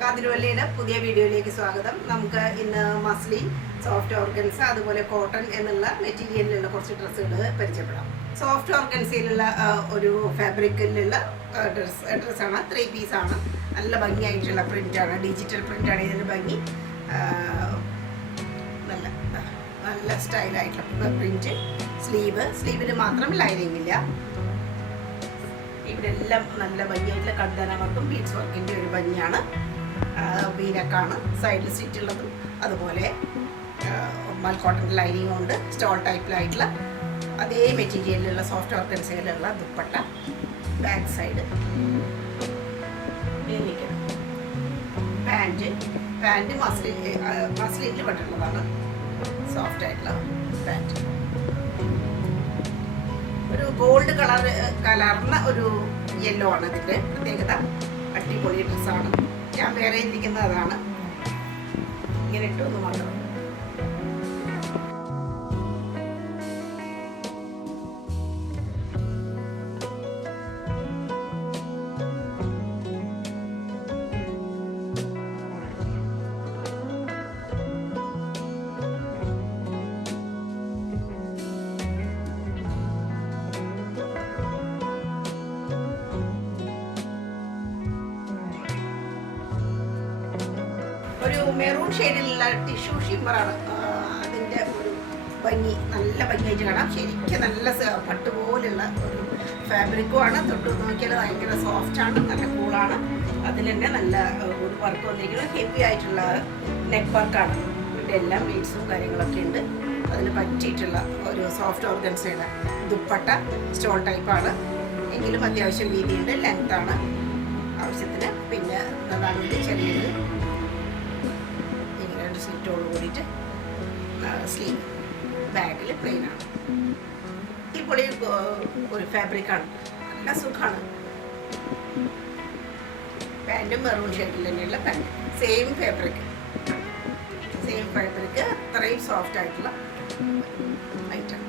കാതിരുവല്ലിയുടെ പുതിയ വീഡിയോയിലേക്ക് സ്വാഗതം. നമുക്ക് ഇന്ന് മസ്ലിൻ, സോഫ്റ്റ് ഓർഗൻസ, അതുപോലെ കോട്ടൺ എന്നുള്ള മെറ്റീരിയലിലുള്ള കുറച്ച് ഡ്രസ്സുകൾ പരിചയപ്പെടാം. സോഫ്റ്റ് ഓർഗൻസയിലുള്ള ഒരു ഫാബ്രിക്കിലുള്ള ഡ്രസ്സാണ്. 3 പീസാണ്. നല്ല ഭംഗിയായിട്ടുള്ള പ്രിൻ്റാണ്, ഡിജിറ്റൽ പ്രിൻ്റാണ് ഇതിന് ഭംഗി. നല്ല നല്ല സ്റ്റൈലായിട്ടുള്ള പ്രിൻറ്റ്. സ്ലീവിൽ മാത്രം ലൈനിങ് ഇല്ല. ഇവിടെ എല്ലാം നല്ല ഭംഗിയായിട്ടുള്ള കണ്ടന വർക്കും ബീഡ്സ് വർക്കിൻ്റെ ഒരു ഭംഗിയാണ്. വീനക്കാണ് സൈഡിൽ സ്റ്റിച്ച് ഉള്ളതും, അതുപോലെ കോട്ടൺ ലൈനിങ് ഉണ്ട്. സ്റ്റോൾ ടൈപ്പിലായിട്ടുള്ള അതേ മെറ്റീരിയലിലുള്ള സോഫ്റ്റ് ഓർഗൻസയിലുള്ള ദുപ്പട്ട. ബാക്ക് സൈഡ് പാൻറ് മസ്ലിനിൽ പെട്ടിട്ടുള്ളതാണ്. സോഫ്റ്റ് ആയിട്ടുള്ള പാൻറ്. ഒരു ഗോൾഡ് കലർന്ന ഒരു യെല്ലോ ആണ് ഇതിൻ്റെ പ്രത്യേകത. അടിപൊളി ഡ്രസ്സാണ്. ഞാൻ വേറെ ഇരിക്കുന്നത് അതാണ്. ഇങ്ങനെ ഇട്ടൊന്ന് മാത്രം. ഒരു മെറൂൺ ഷെയ്ഡിലുള്ള ടിഷ്യൂ ഷിമ്മറാണ് അതിൻ്റെ ഒരു ഭംഗി. നല്ല ഭംഗിയായിട്ട് കാണാം. ശരിക്കും നല്ല പട്ടുപോലുള്ള ഒരു ഫാബ്രിക്കുമാണ്. തൊട്ട് നോക്കിയാൽ ഭയങ്കര സോഫ്റ്റാണ്, നല്ല കൂളാണ്. അതിൽ തന്നെ നല്ല ഒരു വർക്ക് വന്നിരിക്കുന്നത്. ഹെവി ആയിട്ടുള്ള നെക്ക് വർക്കാണ്. ഇവിടെ എല്ലാം ബീഡ്സും കാര്യങ്ങളൊക്കെ ഉണ്ട്. അതിന് പറ്റിയിട്ടുള്ള ഒരു സോഫ്റ്റ് ഓർഗൻസയുടെ ദുപ്പട്ട. സ്റ്റോൾ ടൈപ്പാണ്, എങ്കിലും അത്യാവശ്യം വീതിയുണ്ട്, ലെങ്താണ് ആവശ്യത്തിന്. പിന്നെ അതാണ് ചെറിയത് സ്ലിറ്റോട് കൂടിയിട്ട് സ്ലീവ്. ബാഗിൽ പ്ലെയിനാണ്. അടിപൊളി ഒരു ഫാബ്രിക്കാണ്, നല്ല സുഖമാണ്. പാൻറ്റും മെറൂൺ ഷെയ്ഡിൽ തന്നെയുള്ള പാൻറ്റ്. സെയിം ഫാബ്രിക് അത്രയും സോഫ്റ്റ് ആയിട്ടുള്ള ഐറ്റം.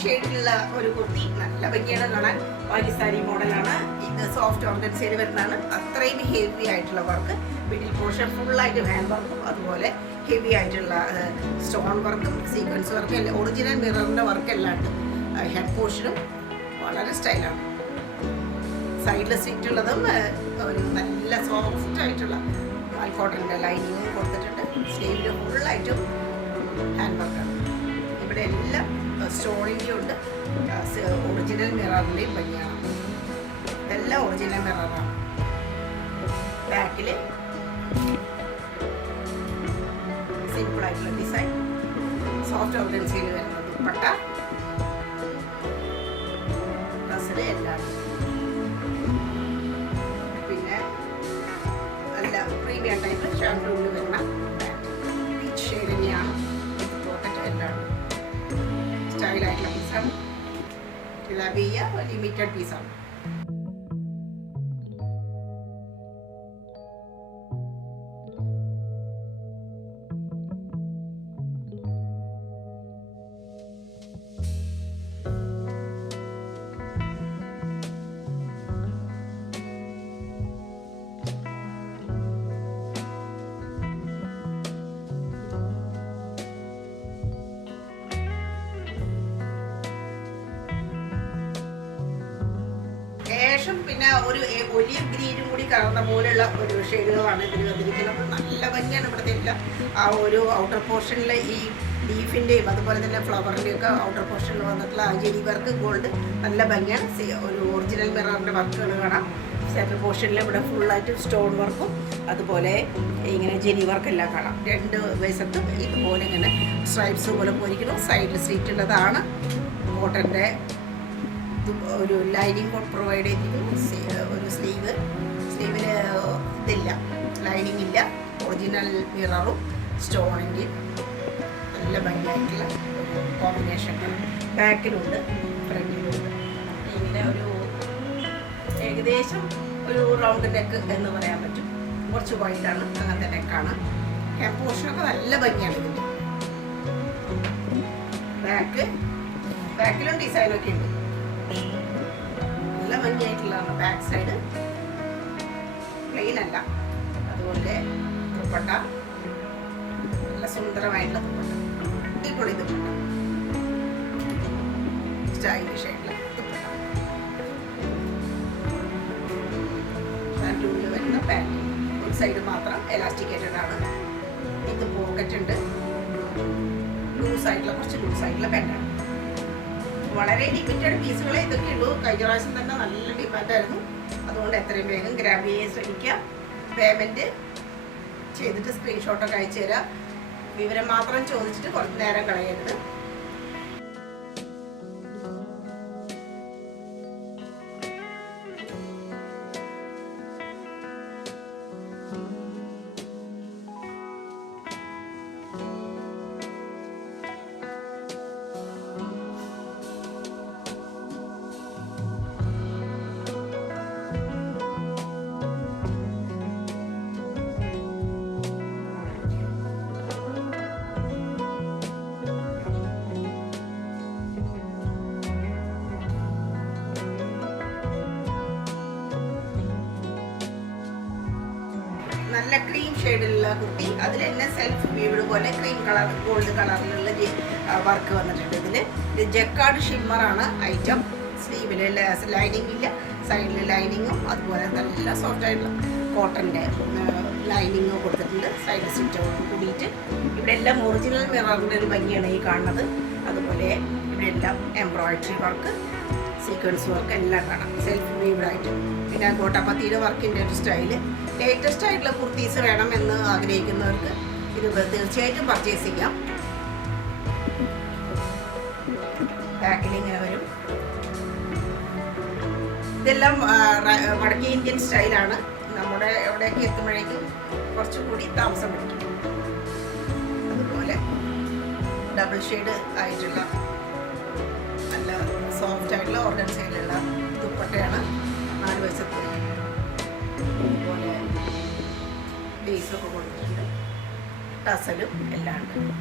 ഷെയ്ഡിലുള്ള ഒരു കുർത്തി. നല്ല ഭംഗിയാണ് കാണാൻ. പാകിസ്ഥാനി മോഡലാണ്. ഇത് സോഫ്റ്റ് ഓർഗൻസയിൽ വരുന്നതാണ്. അത്രയും ഹെവി ആയിട്ടുള്ള വർക്ക്. മിഡിൽ പോർഷൻ ഫുള്ളായിട്ട് ഹാൻഡ് വർക്കും, അതുപോലെ ഹെവി ആയിട്ടുള്ള സ്റ്റോൺ വർക്കും സീക്വൻസ് വർക്കും എല്ലാം. ഒറിജിനൽ മിററിൻ്റെ വർക്ക് എല്ലാം ഉണ്ട്. ഹെഡ് പോർഷനും വളരെ സ്റ്റൈലാണ്. സൈഡിൽ സ്റ്റിച്ച് ഉള്ളതും ഒരു നല്ല സോഫ്റ്റ് ആയിട്ടുള്ള കോട്ടൻ്റെ ലൈനിങ്ങും കൊടുത്തിട്ടുണ്ട്. സ്ലീവിൽ ഫുള്ളായിട്ടും ഹാൻഡ് വർക്കാണ്. ഇവിടെ എല്ലാം സ്റ്റോണിൻ്റെ ഉണ്ട്. ഒറിജിനൽ മിററിൻ്റെയും ഭംഗിയാണ്. ഇതെല്ലാം ഒറിജിനൽ മിററാണ്. ബാക്കിൽ സിമ്പിളായിട്ടുള്ള ഡിസൈൻ. സോഫ്റ്റ് ഓർഗൻസയിൽ വരുന്ന ദുപ്പട്ട. ഡ്രസ്സിൽ എല്ലാം പിന്നെ നല്ല പ്രീമിയം ടൈപ്പ് ഷാൻഡൂണിൽ വരുന്ന പീച്ച് ഷെയ്ഡ് തന്നെയാണ്. പോക്കറ്റ് എല്ലാം സ്റ്റൈലായിട്ടുള്ള പീസാണ്. ഇതാ ലിമിറ്റഡ് പീസാണ്. പിന്നെ ഒരു ഒലിവ് ഗ്രീനും കൂടി കലർന്ന പോലെയുള്ള ഒരു ഷെയ്ഡുകളാണ് ഇതിൽ വന്നിരിക്കുന്നത്. നല്ല ഭംഗിയാണ്. ഇവിടുത്തെ ആ ഒരു ഔട്ടർ പോർഷനിൽ ഈ ലീഫിൻ്റെയും അതുപോലെ തന്നെ ഫ്ലവറിൻ്റെയും ഒക്കെ ഔട്ടർ പോർഷനിൽ വന്നിട്ടുള്ള ആ ജെരി വർക്ക് ഗോൾഡ് നല്ല ഭംഗിയാണ്. ഒരു ഒറിജിനൽ മിററിൻ്റെ വർക്കുകൾ കാണാം. സെൻറ്റർ പോർഷനിൽ ഇവിടെ ഫുള്ളായിട്ട് സ്റ്റോൺ വർക്കും അതുപോലെ ഇങ്ങനെ ജെരി വർക്കെല്ലാം കാണാം. 2 വശത്തും ഇതുപോലെ ഇങ്ങനെ സ്ട്രൈപ്സ് പോലെ പോയിരിക്കുന്നു. സൈഡിൽ സ്റ്റിച്ച് ഉള്ളതാണ്. കോട്ടൻ്റെ ഒരു ലൈനിങ് പ്രൊവൈഡ് ചെയ്തിരിക്കുന്നു. ഒരു സ്ലീവിന് ഇതില്ല, ലൈനിങ് ഇല്ല. ഒറിജിനൽ മിററും സ്റ്റോണിൻ്റെയും നല്ല ഭംഗിയായിട്ടുള്ള ഒരു കോമ്പിനേഷൻ ബാക്കിലുണ്ട് ഫ്രണ്ടിലുണ്ട്. ഇങ്ങനെ ഒരു ഏകദേശം ഒരു റൗണ്ട് നെക്ക് എന്ന് പറയാൻ പറ്റും. കുറച്ച് വൈഡാണ്, അങ്ങനത്തെ നെക്കാണ്. ഹെം പോർഷനൊക്കെ നല്ല ഭംഗിയാണ് ഇതിൻ്റെ. ബാക്കിലും ഡിസൈനൊക്കെ ഉണ്ട്, നല്ല ഭംഗിയായിട്ടുള്ളതാണ്. ബാക്ക് സൈഡ് പ്ലെയിൻ അല്ല, അതുപോലെ ദുപ്പട്ട നല്ല സുന്ദരമായിട്ടുള്ള ദുപ്പട്ട, ഇപ്പോൾ ഇത് സ്റ്റൈലിഷ് ആയിട്ടുള്ള ദുപ്പട്ട. ഫ്രണ്ടിൽ വരുന്ന പാൻറ് ഒരു സൈഡ് മാത്രം എലാസ്റ്റിക്കേറ്റഡ് ആണ്. ഇത് പോക്കറ്റ് ഉണ്ട്, ലൂസായിട്ടുള്ള കുറച്ച് ലൂസായിട്ടുള്ള പാൻറ്റാണ്. വളരെ ലിമിറ്റഡ് പീസുകളെ ഇതൊക്കെ ഉള്ളൂ. കഴിഞ്ഞ പ്രാവശ്യം തന്നെ നല്ല ഡിമാൻഡായിരുന്നു. അതുകൊണ്ട് എത്രയും വേഗം ഗ്രാബ് ചെയ്യാൻ ശ്രമിക്കുക. പേയ്മെൻറ്റ് ചെയ്തിട്ട് സ്ക്രീൻഷോട്ടൊക്കെ അയച്ചു തരാം. വിവരം മാത്രം ചോദിച്ചിട്ട് കുറച്ച് നേരം കളയരുത്. നല്ല ക്രീം ഷെയ്ഡിലുള്ള കുർത്തി, അതിൽ തന്നെ സെൽഫ് വീവ്ഡ് പോലെ ക്രീം കളർ ഗോൾഡ് കളറിലുള്ള വർക്ക് വന്നിട്ടുണ്ട്. ഇതിൽ ജക്കാർഡ് ഷിമ്മറാണ് ഐറ്റം. സ്ലീവിൽ ലൈനിങ് ഇല്ല, സൈഡിൽ ലൈനിങ്ങും അതുപോലെ നല്ല സോഫ്റ്റ് ആയിട്ടുള്ള കോട്ടൻ്റെ ലൈനിങ്ങും കൊടുത്തിട്ടുണ്ട്. സൈഡ് സ്റ്റിച്ചോട് കൂടിയിട്ട് ഇവിടെ എല്ലാം ഒറിജിനൽ മിററിൻ്റെ ഒരു ഭംഗിയാണ് ഈ കാണുന്നത്. അതുപോലെ ഇവിടെ എല്ലാം എംബ്രോയിഡറി വർക്ക്, സീക്വൻസ് വർക്ക് എല്ലാം കാണാം, സെൽഫ് വീവ്ഡായിട്ട്. പിന്നെ ഗോട്ടാപ്പത്തിയുടെ വർക്കിൻ്റെ ഒരു സ്റ്റൈല്. ലേറ്റസ്റ്റ് ആയിട്ടുള്ള കുർത്തീസ് വേണമെന്ന് ആഗ്രഹിക്കുന്നവർക്ക് ഇത് തീർച്ചയായിട്ടും പർച്ചേസ് ചെയ്യാം. ബാക്കിൽ ഇങ്ങനെ വരും. ഇതെല്ലാം വടക്കേ ഇന്ത്യൻ സ്റ്റൈലാണ്. നമ്മുടെ എവിടേക്ക് എത്തുമ്പോഴേക്കും കുറച്ചുകൂടി താമസം പിടിക്കും. അതുപോലെ ഡബിൾ ഷെയ്ഡ് ആയിട്ടുള്ള നല്ല സോഫ്റ്റ് ആയിട്ടുള്ള ഓർഗൻസയിലുള്ള ദുപ്പട്ടയാണ്. 4 വശത്ത് അതുപോലെ ലേസൊക്കെ കൊടുത്തിട്ടുണ്ട്, ടസലും എല്ലാം ഉണ്ട്.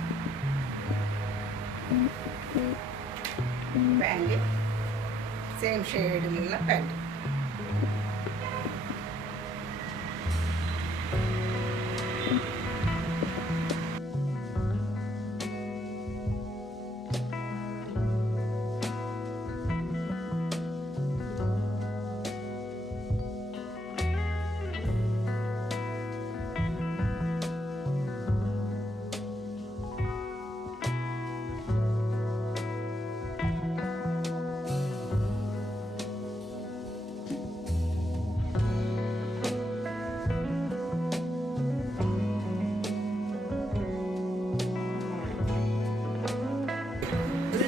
പാൻറ് സെയിം ഷെയ്ഡിലുള്ള pant.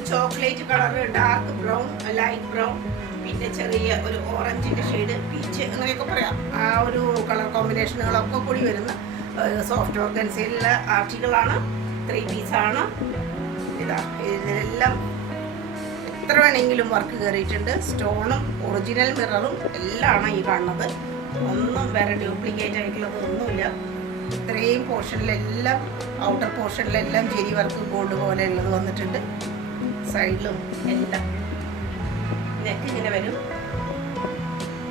Chocolate colour, dark brown, light brown, പിന്നെ ചെറിയ ഒരു ഓറഞ്ചിൻ്റെ ഷെയ്ഡ്, പീച്ച്, അങ്ങനെയൊക്കെ പറയാം. ആ ഒരു കളർ കോമ്പിനേഷനുകളൊക്കെ കൂടി വരുന്ന സോഫ്റ്റ് ഓർഗൻസയിലുള്ള ആർട്ടിക്കിളാണ്. 3 പീസാണ്. ഇതാ ഇതിലെല്ലാം എത്ര വേണമെങ്കിലും വർക്ക് കയറിയിട്ടുണ്ട്. സ്റ്റോണും ഒറിജിനൽ മിററും എല്ലാമാണ് ഈ കാണുന്നത്. ഒന്നും വേറെ ഡ്യൂപ്ലിക്കേറ്റ് ആയിട്ടുള്ളത് ഒന്നുമില്ല. ഇത്രയും പോർഷനിലെല്ലാം ഔട്ടർ പോർഷനിലെല്ലാം ജെരി വർക്ക് ഗോൾഡ് പോലെ ഉള്ളത് വന്നിട്ടുണ്ട്. സൈഡിലും എല്ലാം നെക്ക് ഇങ്ങനെ വരും.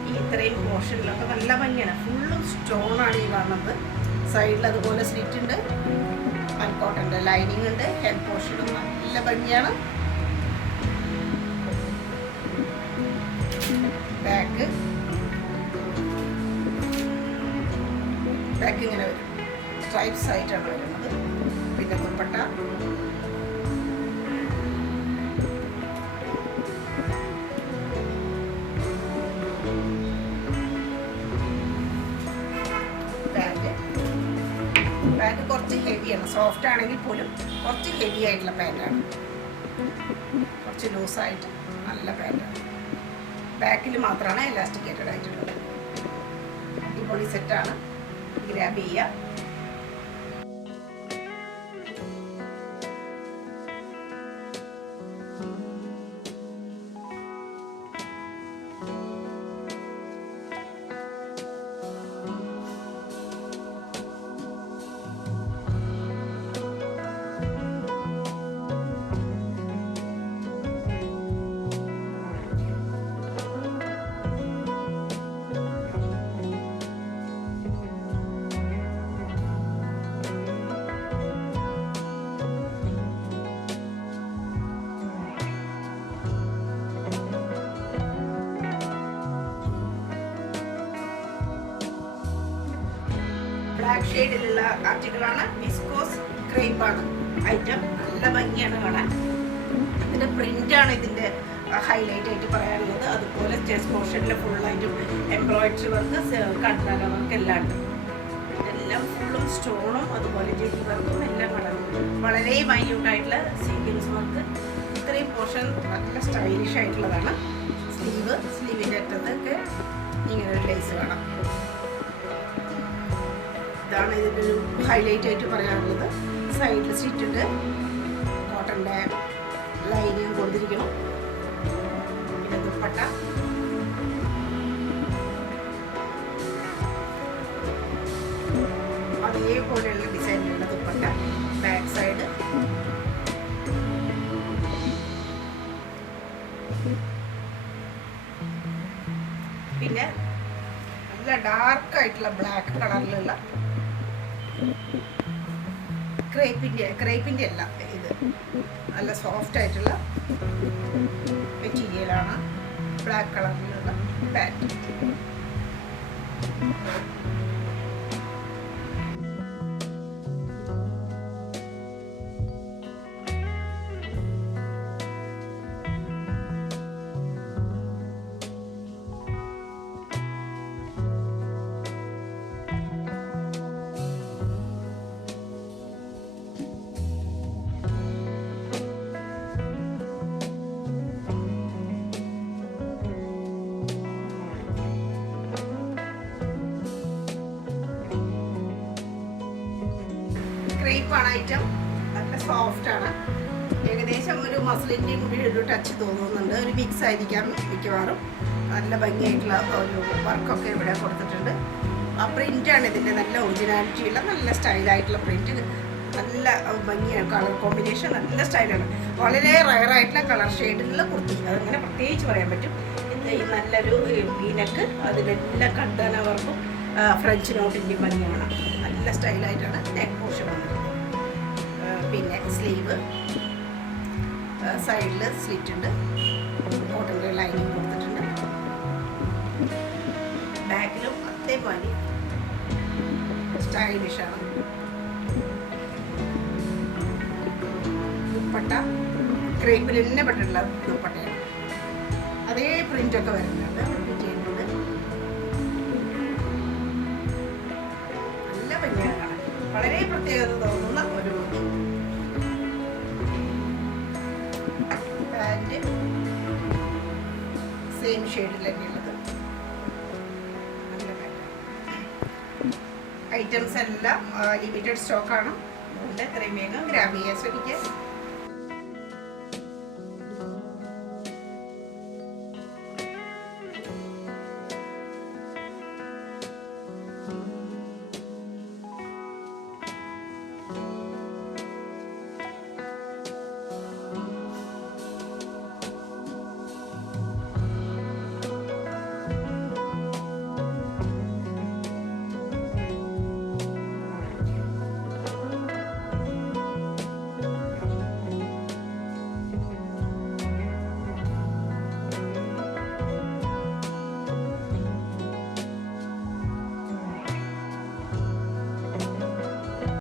ഈ ഇത്രയും പോർഷനിലൊക്കെ നല്ല ഭംഗിയാണ്. ഫുള്ളും സ്റ്റോണാണ് ഈ കാണുന്നത്. സൈഡിൽ അതുപോലെ സ്ലിറ്റ് ഉണ്ട്, കോട്ടൻ്റെ ലൈനിങ് ഉണ്ട്. ഹെഡ് പോർഷനും നല്ല ഭംഗിയാണ്. ബാക്ക് ഇങ്ങനെ വരും, സ്ട്രൈപ്സ് ആയിട്ടാണ് വരുന്നത്. പിന്നെ ദുപ്പട്ട പാൻറ് കുറച്ച് ഹെവിയാണ്. സോഫ്റ്റ് ആണെങ്കിൽ പോലും കുറച്ച് ഹെവി ആയിട്ടുള്ള പാൻറ്റാണ്. കുറച്ച് ലൂസായിട്ട് നല്ല പാൻറ്റാണ്. ബാക്കിൽ മാത്രമാണ് എലാസ്റ്റിക്കേറ്റഡ് ആയിട്ടുള്ളത്. അടിപൊളി സെറ്റാണ്. ഗ്രാബ് ചെയ്യുക. ബ്ലാക്ക് ഷെയ്ഡിലുള്ള ആർട്ടിക്കിളാണ്. വിസ്കോസ് ക്രേപ്പാണ് ഐറ്റം. നല്ല ഭംഗിയാണ് കാണാൻ. ഇതിൻ്റെ പ്രിൻ്റാണ് ഇതിൻ്റെ ഹൈലൈറ്റ് ആയിട്ട് പറയാനുള്ളത്. അതുപോലെ ചെസ്റ്റ് പോർഷനിൽ ഫുള്ളായിട്ടും എംബ്രോയിഡറി വർക്ക്, കണ്ടന വർക്ക് എല്ലാം ഉണ്ട്. ഇതെല്ലാം ഫുള്ളും സ്റ്റോണും അതുപോലെ ജെരി വർക്കും എല്ലാം കാണാം. വളരെ മൈന്യൂട്ടായിട്ടുള്ള സീക്വൻസ് വർക്ക്. ഇത്രയും പോർഷൻ നല്ല സ്റ്റൈലിഷ് ആയിട്ടുള്ളതാണ്. സ്ലീവിൻ്റെ അറ്റത്തൊക്കെ ഇങ്ങനെ ഒരു ലേസ് കാണാം. ഇതാണ് ഇതിൻ്റെ ഒരു ഹൈലൈറ്റ് ആയിട്ട് പറയാനുള്ളത്. സൈഡിൽ സ്റ്റിച്ചുണ്ട്, കോട്ടൻ്റെ ലൈനിങ് കൊടുത്തിരിക്കണം. പിന്നെ ദുപ്പട്ട, അതേപോലെയുള്ള ഡിസൈനിലുള്ള ദുപ്പട്ട, ബാക്ക് സൈഡ് പിന്നെ നല്ല ഡാർക്ക് ആയിട്ടുള്ള ബ്ലാക്ക് കളറിലുള്ള ക്രേപ്പിൻ്റെ അല്ല, ഇത് നല്ല സോഫ്റ്റ് ആയിട്ടുള്ള മെറ്റീരിയലാണ്. ബ്ലാക്ക് കളറിലുള്ള പാൻറ്. ക്രേപ്പാണ് ഐറ്റം. നല്ല സോഫ്റ്റ് ആണ്. ഏകദേശം ഒരു മസ്ലിൻ്റെയും കൂടി ഒരു ടച്ച് തോന്നുന്നുണ്ട്. ഒരു മിക്സ് ആയിരിക്കാം മിക്കവാറും. നല്ല ഭംഗിയായിട്ടുള്ള ഒരു വർക്കൊക്കെ ഇവിടെ കൊടുത്തിട്ടുണ്ട്. ആ പ്രിൻ്റാണ് ഇതിൻ്റെ നല്ല ഒറിജിനാലിറ്റിയുള്ള നല്ല സ്റ്റൈലായിട്ടുള്ള പ്രിൻറ്റ്. നല്ല ഭംഗിയാണ്. കളർ കോമ്പിനേഷൻ നല്ല സ്റ്റൈലാണ്. വളരെ റയറായിട്ടുള്ള കളർ ഷെയ്ഡിലുള്ള കുർത്തി. അതങ്ങനെ പ്രത്യേകിച്ച് പറയാൻ പറ്റും. ഈ നല്ലൊരു വീനക്ക്, അതിലെല്ലാം കണ്ടന വർക്കും ഫ്രഞ്ച് നോട്ടിൻ്റെയും ഭംഗിയാണ്. നല്ല സ്റ്റൈലായിട്ടാണ് നെക്ക് പോർഷൻ വന്നിട്ടുള്ളത്. പിന്നെ സ്ലീവ്, സൈഡിൽ സ്ലിറ്റ് ഉണ്ട്, കോട്ടൻ്റെ ലൈനിങ് കൊടുത്തിട്ടുണ്ട്. ബാക്കിലും അതേപോലെ സ്റ്റൈലിഷാണ്. ദുപ്പട്ട ക്രേപ്പിൽ തന്നെ പെട്ടിട്ടുള്ള ദുപ്പട്ടയാണ്. അതേ പ്രിൻ്റൊക്കെ വരുന്നുണ്ട്. ചെയ്യുന്നുണ്ട്. നല്ല ഭംഗിയാണ് കാണാൻ. വളരെ പ്രത്യേകത തോന്നുന്ന ഒരു പാൻറ്. സെയിം ഷെയ്ഡിൽ തന്നെയുള്ളത്. നല്ല പാൻറ്. ഐറ്റംസ് എല്ലാം ലിമിറ്റഡ് സ്റ്റോക്കാണ്. അതുകൊണ്ട് എത്രയും വേഗം ഗ്രാബ് ചെയ്യാൻ ശ്രമിക്കുക.